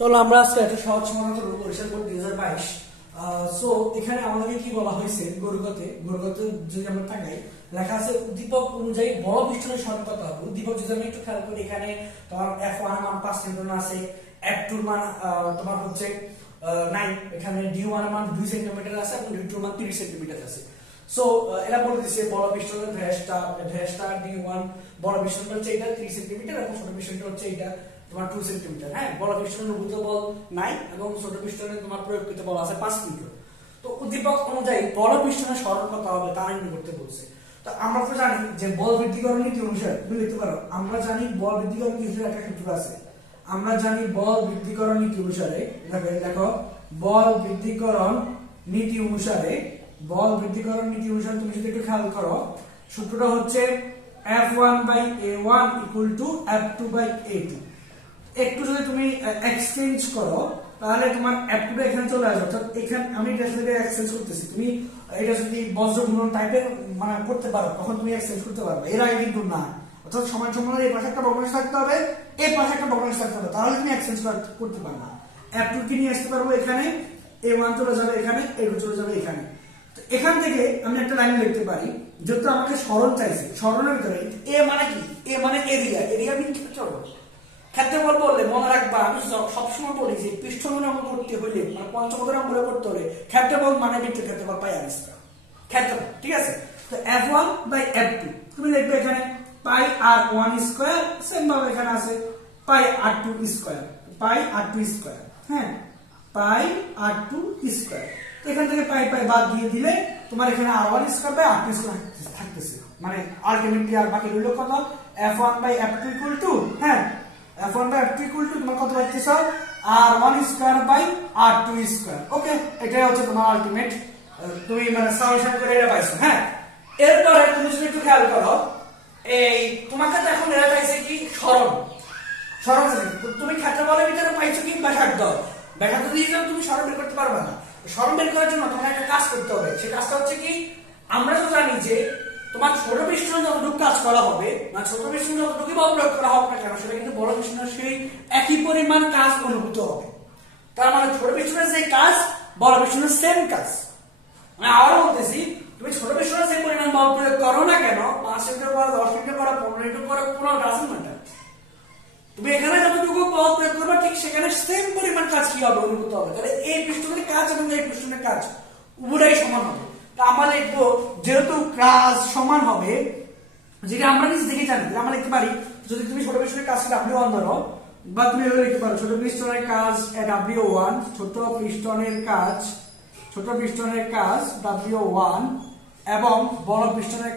চলো আমরা আজকে একটা সহজ সমাধান করব বরিশাল বোর্ড 2022। সো এখানে আমাদেরকে কি বলা হয়েছে, গরুগতে যদি আমরা তাকাই লেখা আছে উদ্দীপক অনুযায়ী বড় পিস্টনের সরণ কত হবে। উদ্দীপক যদি আমি একটু খেয়াল করি, এখানে তোমার F1 এর মান 5 সেন্টিমিটার আছে, F2 এর মান তোমার হচ্ছে 9, এখানে D1 এর মান 2 সেন্টিমিটার আছে এবং D2 এর মান 30 সেন্টিমিটার আছে। সো এরা বলে দিয়েছে বড় পিস্টনের ভ্যাসটা D1 বড় পিস্টনটা হচ্ছে এটা 3 সেন্টিমিটার এবং ছোট পিস্টনটা হচ্ছে এটা তোমার 2 সেন্টিমিটার। হ্যাঁ, বড় পিস্টনের অনুভূত বল 9 এবং ছোট পিস্টনে তোমার প্রয়োগকৃত বল আছে 5 নিউটন। তো উদ্দীপক অনুযায়ী বড় পিস্টনের সরণ কত হবে তা নির্ণয় করতে বলছে। তো আমরা তো জানি যে বল বৃদ্ধিকরণ নীতি অনুসারে তুমি লিখতে পারো, আমরা জানি বল বৃদ্ধিকরণ নীতি অনুসারে একটা সূত্র আছে। আমরা জানি বল বৃদ্ধিকরণ নীতি অনুসারে, দেখো বল বৃদ্ধিকরণ নীতি অনুসারে তুমি যদি একটু খেয়াল করো, সূত্রটা হচ্ছে F1/A1 = F2/A2। একটু যদি তুমি এক্সচেঞ্জ করো তাহলে তোমার F2 এখানে চলে আসবে। অর্থাৎ এখানে আমি এটা যদি এক্সচেঞ্জ করতেছি, তুমি এটা যদি বজ্র গুণন টাইপের মানে করতে পারো তখন তুমি এক্সচেঞ্জ করতে পারবে, এর আগে কিন্তু না। অর্থাৎ সমান সমান এই পাশে একটা ভগ্নাংশ থাকতে হবে, এই পাশে একটা ভগ্নাংশ থাকতে হবে, তাহলে তুমি এক্সচেঞ্জ করতে পারবে। F2 কে নিয়ে আসতে পারবো এখানে, A1 চলে যাবে এখানে, A2 চলে যাবে এখানে। তো এখান থেকে আমি একটা লাইন লিখতে পারি, যেহেতু আমাকে সরণ চাইছে, সরণের ভিতরে A মানে কি, A মানে এরিয়া মিন ক্ষেত্রফল। ক্ষেত্রফল বললে মনে রাখবা, আমি সবসময় বলি যে পৃষ্ঠগুণ অঙ্ক করতে হইলে মানে পঞ্চপদের অঙ্কগুলো করতে হলে ক্ষেত্রফল মানে বৃত্তের ক্ষেত্রফল পাই আর স্কয়ার ক্ষেত্রফল, ঠিক আছে। তো F1/F2 তুমি লিখবে এখানে পাই r1 স্কয়ার, সেম ভাবে এখানে আছে পাই r2 স্কয়ার, হ্যাঁ পাই r2 স্কয়ার। তো এখান থেকে পাই বাদ দিয়ে দিলে তোমার এখানে r1 square by r2 square থাকতেছে, মানে আলটিমেটলি আর বাকি রইল কত, F1/F2 হ্যাঁ F1/F2 তোমার কত পাচ্ছিস, r1 square by r2 square. ওকে, এটাই হচ্ছে তোমার আলটিমেট, তুমি মানে সলিউশন করে এটা পাইছো। হ্যাঁ, এরপরে তুমি যদি একটু খেয়াল করো, এই তোমাকে তো এখন এরা পাইছে কি সরণ তুমি ক্ষেত্রফলের ভিতরে পাইছো কি ব্যাসার্ধ দিয়ে যাও, তুমি সরণ বের করতে পারবে না। সরণ বের করার জন্য তোমাকে একটা কাজ করতে হবে, সেই কাজটা হচ্ছে কি, আমরা তো জানি যে তোমার ছোট পিস্টনে যতটুকু কাজ করা হবে, মানে ছোট পিস্টনে যতটুকু বল প্রয়োগ করা হবে না কেন, সেটা কিন্তু বড় পিস্টনের সেই একই পরিমাণ কাজ অনুভূত হবে। তার মানে ছোট পিস্টনের যে কাজ বড় পিস্টনের সেম কাজ। মানে আবার বলতেছি, তুমি ছোট পিস্টনের যে পরিমাণ বল প্রয়োগ করো না কেন, 5 মিটার করো, 10 মিটার করো, 15 মিটার করো, কোনো ডাজন্ট ম্যাটার, তুমি এখানে যতটুকু বল প্রয়োগ করবে ঠিক সেখানে সেম পরিমাণ কাজ কি হবে, অনুভূত হবে। তাহলে এই পিস্টনের কাজ এবং এই পিস্টনের কাজ উভয়ই সমান হবে। আমরা লিখবো যেহেতু কাজ সমান হবে, যেটা আমরা নিজ থেকে জানি, আমরা লিখতে পারি যদি তুমি ছোট পিস্টনের কাজ W1 ধরো, বা তুমি এভাবে লিখতে পারো ছোট পিস্টনের কাজ W1, ছোট পিস্টনের কাজ W1 এবং বড় পিস্টনের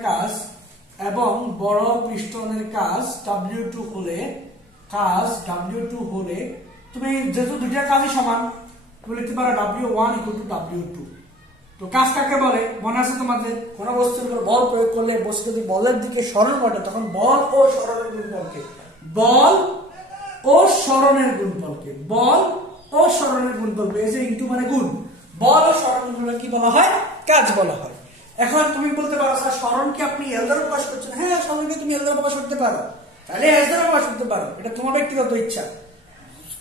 কাজ W2 হলে তুমি যেহেতু দুইটা কাজই সমান, তুমি লিখতে পারো W1 = W2। তো কাজ কাকে বলে মনে আছে তোমাদের, কোন বস্তুর উপর বল প্রয়োগ করলে বস্তু যদি বলের দিকে সরণ ঘটে তখন বল ও সরণের গুণফলকে এই যে ইনটু মানে গুণ, বল ও সরণ গুণকে কি বলা হয়, কাজ বলা হয়। এখন তুমি বলতে পারো স্যার সরণকে আপনি এল দ্বারা প্রকাশ করছেন, হ্যাঁ সরণকে তুমি এল দ্বারা প্রকাশ করতে পারো, তাহলে এস দ্বারা প্রকাশ করতে পারো, এটা তোমার ব্যক্তিগত ইচ্ছা।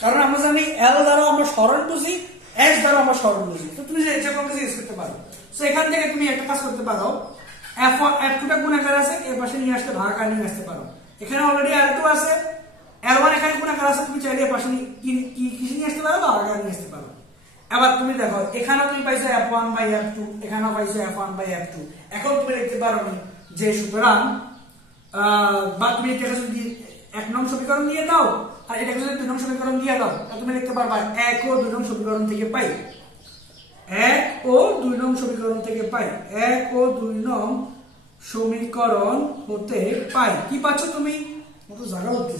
কারণ আমরা জানি এল দ্বারা আমরা সরণ বুঝি, এস দ্বারা আমরা সরণ বুঝি, তো তুমি যে কোনো কিছু ইউজ করতে পারো। সো এখান থেকে তুমি একটা কাজ করতে পারো, F2 টা গুণ আকার আছে, এর পাশে নিয়ে আসতে ভাগাকার নিয়ে আসতে পারো। এখানে অলরেডি L2 আছে, L1 এখানে গুণ আকার আছে, তুমি চাইলে এর পাশে কি নিয়ে আসতে পারো, ভাগাকার নিয়ে আসতে পারো। এবার তুমি দেখো এখানেও তুমি পাইছো F1/F2, এখানেও পাইছো F1/F2। এখন তুমি লিখতে পারো যে সুতরাং বা তুমি এটাকে যদি 1 নং সমীকরণ দিয়ে দাও আর এটাকে যদি 2 নং সমীকরণ দিয়ে দাও, তাহলে তুমি লিখতে পারবা 1 ও 2 নং সমীকরণ থেকে পাই 1 ও 2 নং সমীকরণ হতে পাই কি পাচ্ছ তুমি, মতো জায়গা হচ্ছে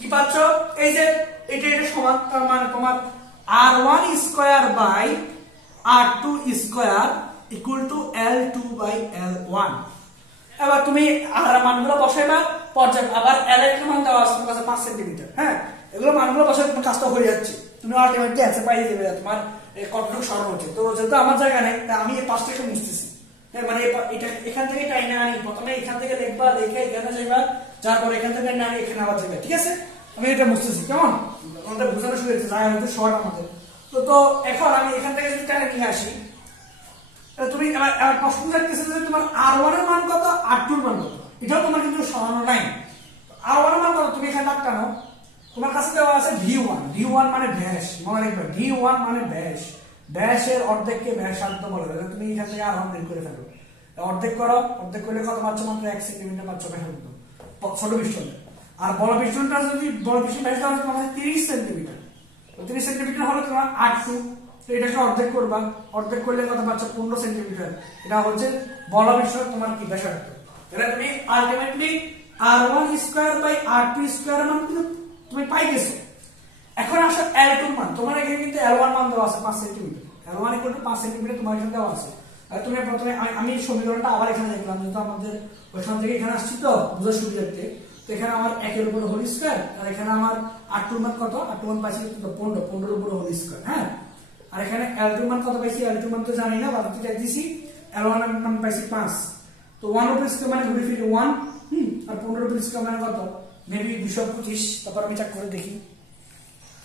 কি পাচ্ছ, এই যে এটা সমান, তার মানে তোমার r1 square by r2 square = L2/L1। এবার তুমি আর মানগুলো বসাইবা, পর্যায়ে আবার L এর মান দেওয়া আছে তোমার কাছে 5 সেন্টিমিটার। হ্যাঁ, এগুলো মানগুলো বসাই তোমার কাজটা হয়ে যাচ্ছে, তুমি আলটিমেটলি অ্যান্সার পাই যাবে তোমার কতটুকু সরণ হচ্ছে। তো যেহেতু আমার জায়গা নেই, তাই আমি এই পাঁচটাকে মুছতেছি। হ্যাঁ, মানে এটা এখান থেকে টাইনে আনি, প্রথমে এখান থেকে লিখবা, লিখে এখানে যাইবা, তারপর এখান থেকে না এখানে আবার যাবে, ঠিক আছে। আমি এটা মুছতেছি, কেমন। আমাদের বোঝানো শুরু হয়েছে জায়গা হচ্ছে শর্ট আমাদের। তো এখন আমি এখান থেকে যদি টেনে নিয়ে আসি, তুমি প্রশ্ন থাকতেছে যে তোমার R1 এর মান কত, R2 এর মান কত, এটাও তোমার কিন্তু সরানো নাই। R1 এর মান কত তুমি এখানে দাগ টানো, তোমার কাছে দেওয়া আছে V1, V1 মানে ব্যাস, মনে রাখবে V1 মানে ব্যাস, ব্যাসের অর্ধেককে ব্যাসার্ধ বলে। তুমি এখান থেকে R1 বের করে ফেলো, অর্ধেক করো, অর্ধেক করলে কত পাচ্ছ, মাত্র 1 সেন্টিমিটার পাচ্ছ ব্যাসার্ধ ছোট পিস্টনে। আর বড় পিস্টনটা যদি বড় পিস্টন ব্যাস তাহলে তোমার 30 সেন্টিমিটার, 30 সেন্টিমিটার হলে তোমার R2, তো এটাকে অর্ধেক করবা, অর্ধেক করলে কত পাচ্ছ 15 সেন্টিমিটার। এটা হচ্ছে বড় পিস্টন তোমার কি ব্যাসার্ধ। তাহলে তুমি ultimately R1 square by R2 square মান তুমি পাই গেছো। এখন আসো L2 মান, তোমার এখানে কিন্তু L1 মান দেওয়া আছে 5 সেন্টিমিটার, L1 5 সেন্টিমিটার তোমার এখানে দেওয়া আছে। আর তুমি প্রথমে আমি সমীকরণটা আবার এখানে দেখলাম, যেহেতু আমাদের ওইখান থেকে এখানে আসছি তো বুঝার সুবিধার্থে, তো এখানে আমার 1 এর উপর হোল স্কয়ার, আর এখানে আমার R2 মান কত, R2 মান পাইছি 15, 15 এর উপর হোল স্কয়ার। হ্যাঁ, আর এখানে L2 মান কত পাইছি, L2 মান তো জানি না, বাকি চাই দিছি, L1 এর মান পাইছি 5, তো 1 উপর স্কয়ার মানে ঘুরে ফিরে 1, আর 15 উপর স্কয়ার মানে কত, মেবি 225। তারপর আমি চেক করে দেখি,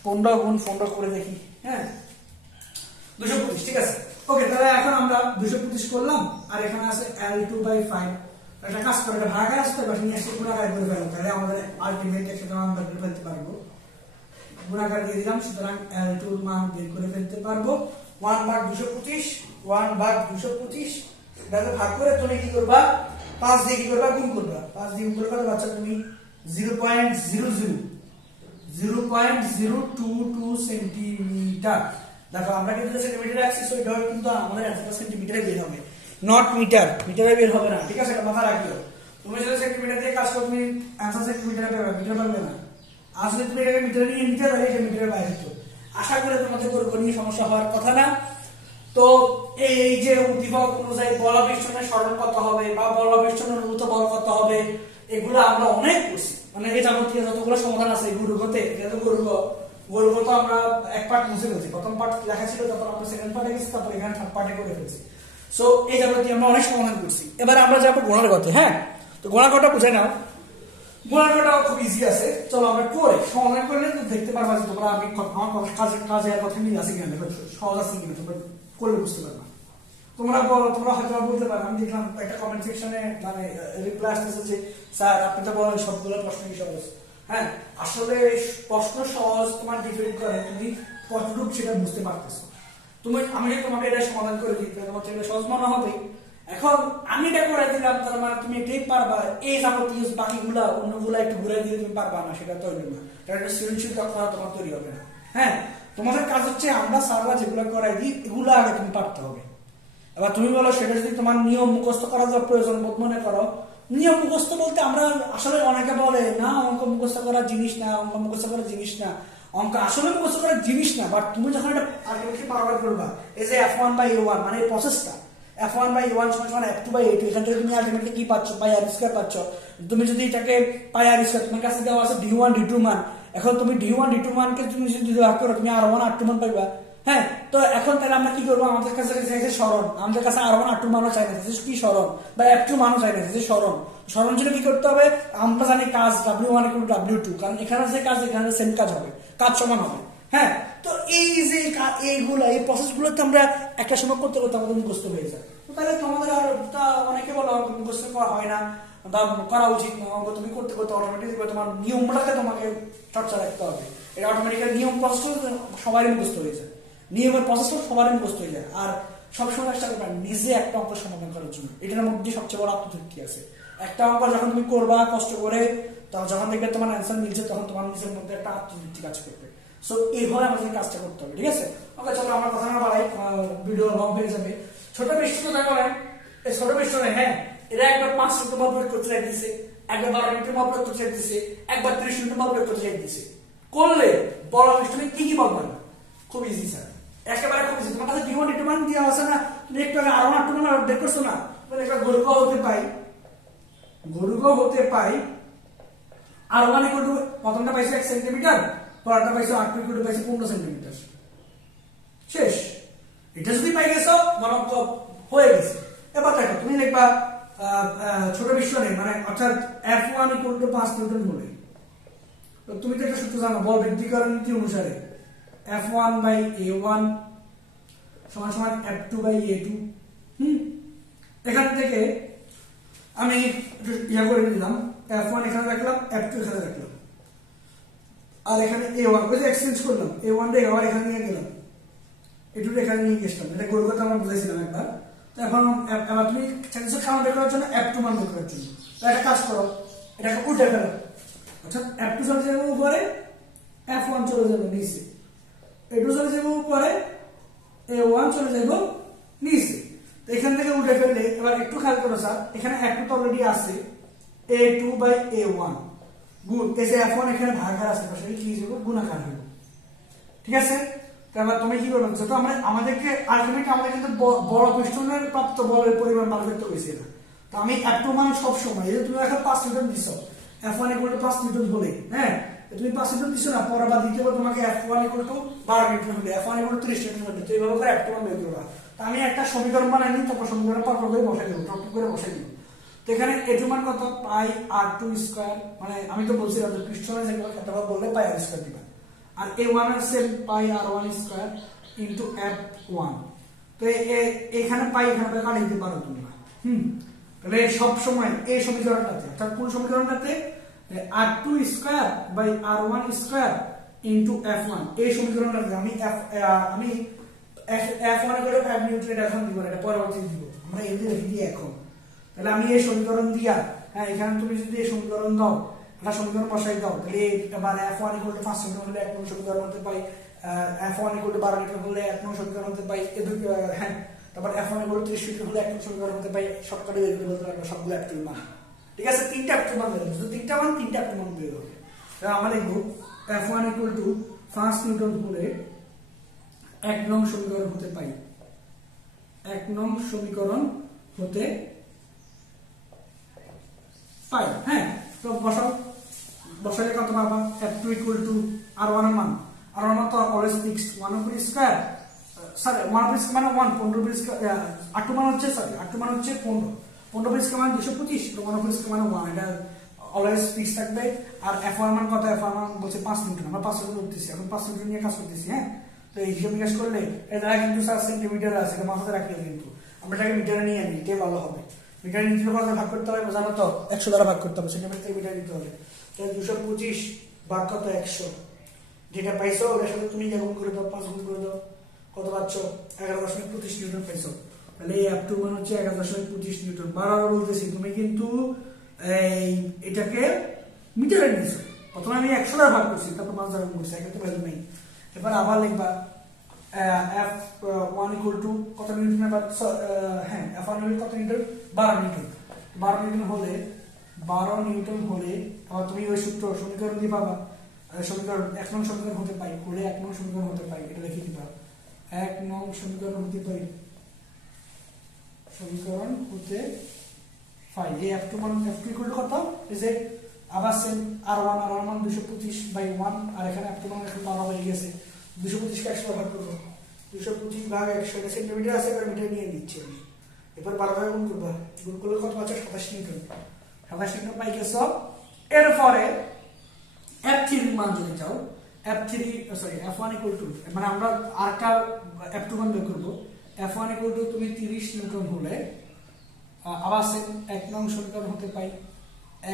15 গুণ 15 করে দেখি, হ্যাঁ 225, ঠিক আছে। ওকে, তাহলে এখন আমরা 225 করলাম, আর এখানে আছে L2 বাই 5। এটা কাজ করে, এটা ভাগ আসতে পারে, নিয়ে এসে গুণাকার করে ফেলো, তাহলে আমাদের আলটিমেট একসাথে আমরা বের করে ফেলতে পারবো। গুণাকার দিয়ে দিলাম, সুতরাং L2 এর মান বের করে ফেলতে পারবো 1/225, 1/225 এটাকে ভাগ করে তুমি কি করবা, 5 দিয়ে কি করবা, গুণ করবা, 5 দিয়ে গুণ করলে বাচ্চা তুমি 0.022 সেন্টিমিটার। দেখো আমরা কিন্তু সেন্টিমিটার রাখছি, সো এটা কিন্তু আমাদের অ্যান্সারটা সেন্টিমিটারে বের হবে, নট মিটার, মিটারে বের হবে না, ঠিক আছে, এটা মাথায় রাখিও। তুমি যদি সেন্টিমিটার দিয়ে কাজ করো, তুমি অ্যান্সার সেন্টিমিটারে পাবে, মিটার পাবে না। আসলে তুমি এটাকে মিটারে নিয়ে নিতে পারলে এটা মিটারের বাইরে হতো। আশা করি তোমাদের কোনো নিয়ে সমস্যা হওয়ার কথা না। তো এই যে উদ্দীপক অনুযায়ী বল বেষ্টনের সরণ কত হবে বা বল বেষ্টনের অনুভূত বল কত হবে, এগুলো আমরা অনেক করছি, মানে এই যাবতীয় যতগুলো সমাধান আছে গুরুগতে, এটা তো গরুগ তো আমরা এক পার্ট মুছে ফেলছি, প্রথম পার্ট লেখা ছিল, তারপর আমরা সেকেন্ড পার্টে গেছি, তারপর এখানে থার্ড পার্টে করে ফেলছি। সো এই যাবতীয় আমরা অনেক সমাধান করছি। এবার আমরা যাবো গোনার গতে। হ্যাঁ, তো গোনার গটা বুঝে নাও, গোনার গটা খুব ইজি আছে, চলো আমরা করে সমাধান করলে দেখতে পারবা যে তোমরা আমি আমার কাজে কথা মিল আছে কিনা, দেখো সহজ আছে কিনা, তোমরা করলে বুঝতে পারবা। তোমরা বলো, তোমরা হয়তো বলতে পারো, আমি দেখলাম একটা কমেন্ট সেকশনে মানে রিপ্লাই আসতেছে যে স্যার আপনি তো বলেন সবগুলো প্রশ্ন কি সহজ। হ্যাঁ, আসলে প্রশ্ন সহজ তোমার ডিপেন্ড করে তুমি কতটুকু সেটা বুঝতে পারতেছো। আমি যে তোমাকে এটা সমাধান করে দিই, তোমার এটা সহজ মনে হবে। এখন আমি এটা করে দিলাম, তার মানে তুমি এটাই পারবা, এই যাবতীয় বাকিগুলা অন্যগুলা একটু ঘুরে দিয়ে তুমি পারবা না, সেটা তৈরি না, এটা সৃজনশীল দক্ষতা তোমার তৈরি হবে না। হ্যাঁ, তোমাদের কাজ হচ্ছে আমরা সাররা যেগুলো করাই দিই এগুলো আগে তুমি পারতে হবে। এবার তুমি বলো সেটা যদি তোমার নিয়ম মুখস্থ করার প্রয়োজন বোধ মনে করো, নিয়ম মুখস্থ বলতে আমরা আসলে অনেকে বলে না অঙ্ক মুখস্থ করার জিনিস না, অঙ্ক মুখস্থ করার জিনিস না, অঙ্ক আসলে মুখস্থ করার জিনিস না। বাট তুমি যখন এটা আলটিমেটলি পারবার করবা, এই যে F1/A1 মানে এই প্রসেসটা, F1/A1 = F2/A2, এখান থেকে তুমি আলটিমেটলি কি পাচ্ছ, পাই আর স্কয়ার পাচ্ছ। তুমি যদি এটাকে পাই আর স্কয়ার, তোমার কাছে দেওয়া আছে D1 D2 মান, এখন তুমি D1 D2 মানকে তুমি যদি ভাগ করো, তুমি R1 R2 মান পাইবা। হ্যাঁ, তো এখন তাহলে আমরা কি করবো, আমাদের কাছে চাইছে সরণ, আমাদের কাছে R1 R2 মানও চাই না, কি সরণ, বা F2 মানও চাই না, সরণ। সরণ জন্য কি করতে হবে, আমরা জানি কাজ W1 = W2, কারণ এখানে যে কাজ এখানে সেম কাজ হবে, কাজ সমান হবে। হ্যাঁ, তো এই যে এইগুলো এই প্রসেসগুলোতে আমরা একটা সময় করতে করতে আমাদের মুখস্থ হয়ে যায়। তাহলে তোমাদের আর অনেকে বলো মুখস্থ করা হয় না বা করা উচিত না, অঙ্ক তুমি করতে করতে অটোমেটিক তোমার নিয়মটাকে তোমাকে চর্চা রাখতে হবে। এটা অটোমেটিক্যালি নিয়ম প্রসেস সবারই মুখস্থ হয়ে যায়, নিয়মের প্রসেসটা সবারই মুখস্থ হয়ে যায়। আর সবসময় চেষ্টা করবে নিজে একটা অঙ্ক সমাধান করার জন্য, এটার মধ্যে সবচেয়ে বড় আত্মতৃপ্তি আছে। একটা অঙ্ক যখন তুমি করবা কষ্ট করে, যখন দেখবে তোমার অ্যান্সার মিলছে, তখন তোমার নিজের মধ্যে একটা আত্মতৃপ্তি কাজ করবে। সো এইভাবে আমাদের কাজটা করতে হবে, ঠিক আছে। ওকে, চলো আমার কথা না বাড়াই, ভিডিও লং হয়ে যাবে। ছোট বেষ্টন দেখো, এই ছোট বেষ্টনে হ্যাঁ এরা একবার 5 নিউটন বল প্রয়োগ করতে চাইতেছে, একবার 12 নিউটন বল প্রয়োগ করতে চাইতেছে, একবার 30 নিউটন বল প্রয়োগ করতে চাইতেছে। করলে বড় বেষ্টনে কি কি বল পাবে, খুব ইজি স্যার, একেবারে খুব ইজি। তোমার কাছে D1 D2 মান দেওয়া আছে না, তুমি একটু আগে R1 R2 মান বের করছো না, মানে একটা গরুগ হতে পাই R1 প্রথমটা পাইছে 1 সেন্টিমিটার, পরেরটা পাইছে R2 পাইছে 15 সেন্টিমিটার, শেষ। এটা যদি পাই গেছো বরং তো হয়ে গেছে। এবার দেখো তুমি দেখবা ছোট বেষ্টনে মানে অর্থাৎ F1 = 5 নিউটন হলে তুমি তো একটা সূত্র জানো, বল বৃদ্ধিকরণ নীতি অনুসারে F1/A1 সমান সমান F2/A2। এখান থেকে আমি ইয়া করে নিলাম, F1 এখানে রাখলাম, F2 এখানে রাখলাম, আর এখানে A1 ওই যে এক্সচেঞ্জ করলাম, A1 টা আবার এখানে নিয়ে গেলাম, A2 টা এখানে নিয়ে গেছিলাম। এটা গোল কথা আমরা বুঝাইছিলাম একবার। তো এখন এবার তুমি চাইছো কাউন্ট বের করার জন্য F2 মান বের করার জন্য, তো একটা কাজ করো, এটাকে উল্টে ফেলো, অর্থাৎ F2 চলে যাবে উপরে, F1 চলে যাবে নিচে, A2 চলে যাবে উপরে, A1 চলে যাবে নিচে। তো এখান থেকে উল্টে ফেললে এবার একটু খেয়াল করো স্যার, এখানে F2 তো অলরেডি আছে, A2/A1 গুণ এই যে F1 এখানে ভাগাকার আছে, পাশে কি হবে গুণাকার হবে, ঠিক আছে। তাহলে তুমি কি করবে, যত আমরা আমাদেরকে আলটিমেটলি আমাদের কিন্তু বড় পিস্টনের প্রাপ্ত বলের পরিমাণ বার করতে হয়েছে না। তো আমি F2 মান সব সময়, এই যে তুমি এখন 5 নিউটন দিছো, F1 = 5 নিউটন হলে, হ্যাঁ তুমি 5 নিউটন দিছো না, পরে বা দ্বিতীয়বার তোমাকে F1 = 12 নিউটন হলে, F1 = 30 নিউটন হলে, তো এইভাবে করে F2 মান বের করবা। তো আমি একটা সমীকরণ বানাই নিই, তারপর সমীকরণ পর পর করে বসাই দেব, টপ করে বসাই দেব। তো এখানে A2 মান কত, পাই r2², মানে আমি তো বলছিলাম যে পিস্টনে যেগুলো ক্ষেত্রফল বললে পাই r² দিবা, আর A1 এর সেম পাই r1² ইনটু F1। তো এখানে পাই এখানে পাই কাটিয়ে দিতে পারো তোমরা। তাহলে সব সময় এই সমীকরণটাতে, অর্থাৎ কোন সমীকরণটাতে, r2² ইনটু F1, এই সমীকরণটাতে আমি F1 করে 5 নিউটন এটা এখন দিব, এটা পরবর্তীতে দিব, আমরা এমনি রেখে দিই এখন। তাহলে আমি এই সমীকরণ দিয়া, হ্যাঁ এখানে তুমি যদি এই সমীকরণ দাও, একটা সমীকরণ বসাই দাও, তাহলে এবার F1 = 5 নিউটন হলে 1 নং সমীকরণ হতে পাই, F1 = 12 নিউটন হলে 1 নং সমীকরণ হতে পাই, হ্যাঁ তারপর F1 = 30 নিউটন হলে 1 নং সমীকরণ হতে পাই, সবকটি বের করে বলতে পারবো সবগুলো F2 মান, ঠিক আছে। তিনটা F2 মান বের হবে, শুধু তিনটা F2 মান বের হবে। তাহলে আমরা লিখব F1 = 5 নিউটন হলে 1 নং সমীকরণ হতে পাই, 1 নং সমীকরণ হতে পাই, হ্যাঁ। তো বসালে কত পাবা, F2 = R1 এর মান, R1 তো অলওয়েজ ফিক্সড, 1/² সরি 1/² মানে 1, 15/², R2 মান হচ্ছে, সরি R2 মান হচ্ছে 15/² মানে 225, 1/² মানে 1, এটা অলওয়েজ ফিক্সড থাকবে। আর F1 মান কত, F1 মান বলছে 5 নিউটন, আমরা 5 নিউটন করতেছি, এখন 5 নিউটন নিয়ে কাজ করতেছি, হ্যাঁ। তো এই হিসাব নিকাশ করলে এটা কিন্তু 4 সেন্টিমিটার আছে, এটা মাথায় রাখলে কিন্তু আমরা এটাকে মিটারে নিয়ে নিই, এটাই ভালো হবে। মিটার নিতে কত ভাগ করতে হবে জানো তো, 100 দ্বারা ভাগ করতে হবে, সেন্টিমিটার মিটার নিতে হবে। তাহলে 225 ভাগ কত 100, যেটা পাইছো ওটার সাথে তুমি গুণ করে দাও, 5 গুণ করে দাও, কত পাচ্ছ 11.25 নিউটন পাইছো। তাহলে এই F2 মান হচ্ছে 11.25 নিউটন। বারবার বলতেছি তুমি কিন্তু এটাকে মিটারে নিয়েছো, প্রথমে আমি 100 দ্বারা ভাগ করছি, তারপর 5 দ্বারা গুণ করছি, এখানে তো ভ্যালু নেই। এবার আবার লিখবা F1 = কত নিউটন, হ্যাঁ F1 কত নিউটন, 12 নিউটন। 12 নিউটন হলে আবার তুমি ওই সূত্র সমীকরণ দিয়ে পাবা, সমীকরণ 1 নং সমীকরণ হতে পাই হলে 1 নং সমীকরণ হতে পাই, এটা লিখে দিবা, 1 নং সমীকরণ হতে পাই, সমীকরণ হতে পাই। এই F2 মান, F2 = কত, এই যে আবার সেম R1 মান 225/1, আর এখানে F2 মান এখন 12 হয়ে গেছে, 225 কে 100 ভাগ করব, 225 ভাগ 100 সেন্টিমিটার আছে, এবার মিটার নিয়ে নিচ্ছি আমি। এবার 12 ভাগ গুণ করবা, গুণ করলে কত পাচ্ছ, 27 নিউটন, 27 নিউটন পাই গেছো। এরপরে F3 মান যদি চাও, F1 = মানে আমরা আরেকটা F2 মান বের করব, F1 = তুমি 30 নিউটন হলে আবার সেম 1 নং সমীকরণ হতে পাই,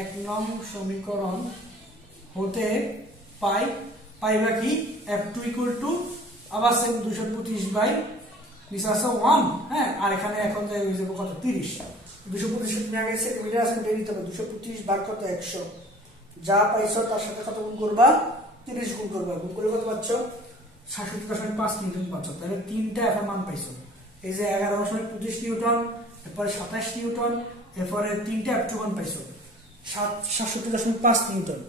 1 নং সমীকরণ হতে পাইবা কি, F2 = আবার সেম 225/1, হ্যাঁ। আর এখানে এখন যাই হয়ে যাবে কত, 30, 225 তুমি আগে সেন্টিমিটার আছে, এটা নিতে হবে, 225 ভাগ কত 100, যা পাইছো তার সাথে কত গুণ করবা, 30 গুণ করবা, গুণ করে কত পাচ্ছ, 67.5 নিউটন পাচ্ছ। তাহলে তিনটা F মান পাইছো, এই যে 11.25 নিউটন, এরপরে 27 নিউটন, এরপরে তিনটা F2 মান পাইছো, 67.5 নিউটন।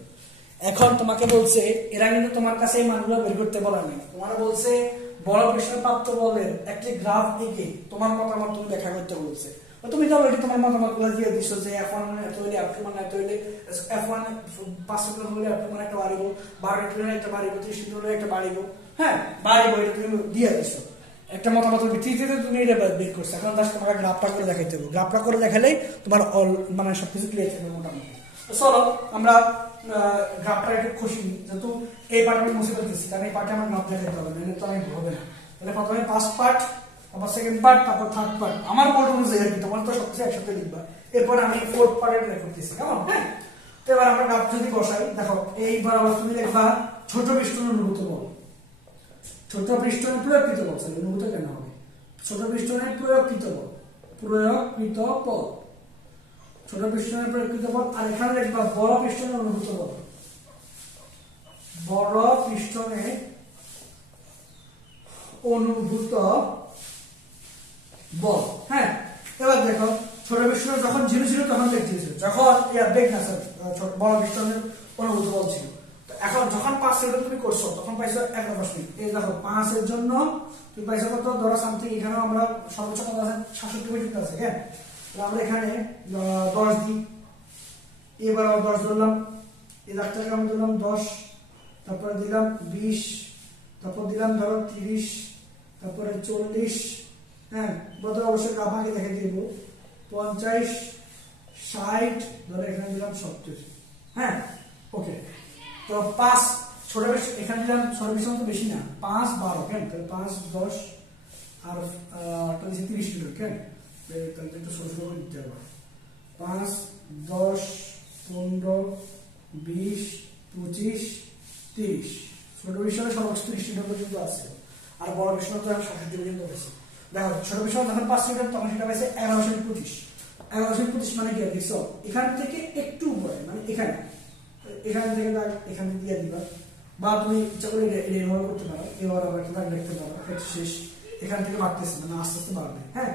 এখন তোমাকে বলছে, এরা কিন্তু তোমার কাছে এই মানগুলো বের করতে বলা নেই, তোমার বলছে বড় পৃষ্ঠের প্রাপ্ত বলের একটি গ্রাফ এঁকে তোমার মতামত তুমি ব্যাখ্যা করতে বলছে। তুমি তো অলরেডি তোমার মতামতগুলো দিয়ে দিছো যে F1 মানে এত হলে F2 মানে এত হলে, F1 5 নিউটন হলে F2 মানে একটা বাড়িব, 12 নিউটন হলে একটা বাড়িব, 30 নিউটন হলে একটা বাড়িব, হ্যাঁ বাড়িব, এটা তুমি দিয়ে দিছো একটা মতামত ভিত্তিতে, তুমি এটা বের করছো। এখন জাস্ট তোমাকে গ্রাফটা করে দেখাইতে হবে, গ্রাফটা করে দেখালেই তোমার মানে সবকিছু ক্লিয়ার থাকবে মোটামুটি। চলো আমরা গ্রাফটা একটু খুশি যেহেতু এই পার্ট আমি মুছে ফেলতেছি, কারণ এই পার্টে আমার গ্রাফ দেখাতে হবে, নাহলে তো আমি হবে না। তাহলে প্রথমে ফার্স্ট পার্ট, তারপর সেকেন্ড পার্ট, তারপর থার্ড পার্ট, আমার বোর্ড অনুযায়ী আর কি, তোমার তো সবকিছু একসাথে লিখবা। এরপর আমি ফোর্থ পার্টের বের করতেছি, কেমন? হ্যাঁ, তো এবার আমরা গ্রাফ যদি বসাই, দেখো এইবার আবার তুমি লিখবা ছোট পিস্টনের অনুভূত বল। ছোট পিস্টনের প্রয়োগকৃত বল, অনুভূত কেন হবে? ছোট পিস্টনের প্রয়োগকৃত বল, প্রয়োগকৃত বল, ছোট পিস্টনের প্রয়োগকৃত বল। আর এখানে লিখবা বড় পিস্টনের অনুভূত বল, বড় পিস্টনে অনুভূত বল। হ্যাঁ, এবার দেখো ছোট পিস্টনে যখন 0 ছিল তখন বেগ 0 ছিল, যখন বেগ না স্যার বড় পিস্টনের অনুভূত বল ছিল। তো এখন যখন 5 সেকেন্ড তুমি করছো তখন পাইছো 11 মিনিট। এই দেখো 5 এর জন্য তুমি পাইছো কত? ধরো সামথিং, এখানে আমরা সর্বোচ্চ কত আছে? 67 মিনিট আছে। হ্যাঁ, আমরা এখানে 10 দিই, এবার 10 ধরলাম, এই দাগটাকে আমি ধরলাম 10, তারপরে দিলাম 20, তারপর দিলাম ধরো 30, তারপরে 40, হ্যাঁ বদল অবশ্যই আপনাকে দেখে দিব 50, 60, ধরো এখানে দিলাম 70। হ্যাঁ, ওকে। তো 5 ছোট বেশ এখানে দিলাম, ছোট বেশি তো বেশি না, 5 12, কেন? তাহলে 5 10 আর 30 মিনিট, কেন? তাহলে একটু ছোট ছোট করে দিতে হবে। 5 10 15 20 25 30, ছোট বিষয়ে সর্বোচ্চ 30 মিনিট পর্যন্ত আছে, আর বড় বিষয় তো 60 পর্যন্ত আছে। দেখো ছোট বিষয় যখন 5 মিনিট তখন সেটা পাইছে 1125। 1125 মানে কি দেখছো? এখান থেকে একটু উপরে, মানে এখানে, এখান থেকে এখানে দিয়ে দিবা, বা তুমি ইচ্ছা করে এইভাবে করতে পারো, এবার আবার একটা দাগ লিখতে পারো, এটা শেষ। এখান থেকে বাড়তেছে, মানে আস্তে আস্তে বাড়বে। হ্যাঁ,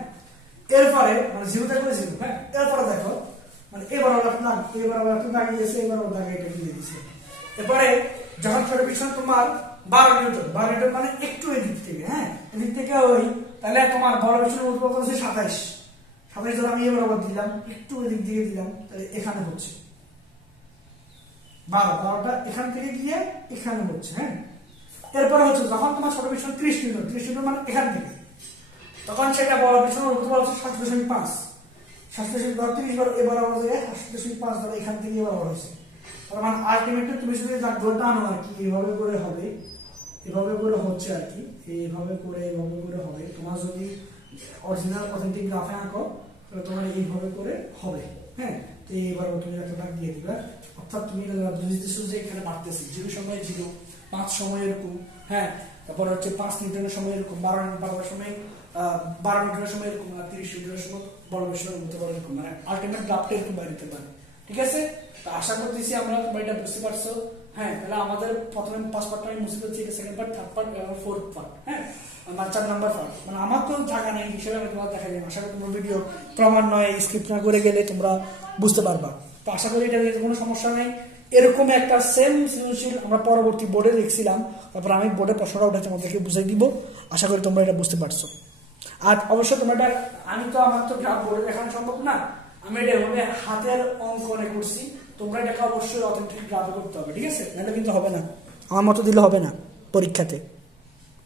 এরপরে মানে 0 থেকে 0। হ্যাঁ, এরপরে দেখো মানে এবার আবার একটা দাগ, এবার আবার একটা দাগ দিয়েছে, এবার আবার দাগ এটা দিয়ে দিয়েছে। এরপরে যখন ছোট পিছন তোমার 12 নিউটন, 12 নিউটন মানে একটু এদিক থেকে, হ্যাঁ এদিক থেকে ওই, তাহলে তোমার বড় পিছনের উৎপাদন হচ্ছে 27। 27 ধর আমি এবার আবার দিলাম, একটু এদিক দিয়ে দিলাম, তাহলে এখানে হচ্ছে 12, 12টা এখান থেকে গিয়ে এখানে হচ্ছে। হ্যাঁ, এরপরে হচ্ছে যখন তোমার ছোট পিছন 30 নিউটন, 30 নিউটন মানে এখান থেকে, তখন সেটা বড় পিছনের উৎপাদন হচ্ছে 7.5। 7.30 বার এবার আবার যায় 7.5 ধরে এখান থেকে এবার আবার হচ্ছে। তার মানে আলটিমেটলি তুমি যদি দাগ ধরে টানো আর কি, এইভাবে করে হবে, এভাবে করে হচ্ছে আর কি, এইভাবে করে হবে। তোমার যদি অরিজিনাল অথেন্টিক গ্রাফে আঁকো তাহলে তোমার এইভাবে করে হবে। হ্যাঁ, তো এইবার তুমি একটা দাগ দিয়ে দিবা, অর্থাৎ তুমি বুঝতেছো যে এখানে বাড়তেছে, 0 সময় 0, 5 সময় এরকম। হ্যাঁ, তারপর হচ্ছে 5 নিউটনের সময় এরকম, 12 সময় 12 নিউটনের সময় এরকম, আর 30 নিউটনের সময় বড় বেশি হতে পারে এরকম, মানে আলটিমেট গ্রাফটা এরকম বাড়তে পারে। ঠিক আছে, তো আশা করতেছি আমরা তোমরা এটা বুঝতে পারছো। হ্যাঁ, তাহলে আমাদের প্রথমে 5 পার্টটা আমি মুছে ফেলছি, সেকেন্ড পার্ট, থার্ড পার্ট এবং ফোর্থ পার্ট। হ্যাঁ, আমার 4 নাম্বার পার্ট, মানে আমার তো জায়গা নেই হিসেবে আমি তোমার দেখা যায়। আশা করি তোমার ভিডিও ক্রমান্বয়ে স্ক্রিপ্ট না করে গেলে তোমরা বুঝতে পারবা। তো আশা করি এটা কোনো সমস্যা নেই। এরকম একটা সেম সৃজনশীল আমরা পরবর্তী বোর্ডে দেখছিলাম, তারপর আমি বোর্ডে প্রশ্নটা উঠেছে আমাদেরকে বুঝাই দিব। আশা করি তোমরা এটা বুঝতে পারছো। আর অবশ্যই তোমরা এটা, আমি তো আমার তো গ্রাফ বোর্ডে দেখানো সম্ভব না, আমি এটা এভাবে হাতের অঙ্কনে করছি, তোমরা এটাকে অবশ্যই অথেন্টিক গ্রাফে করতে হবে। ঠিক আছে, নাহলে কিন্তু হবে না, আমার মতো দিলে হবে না পরীক্ষাতে।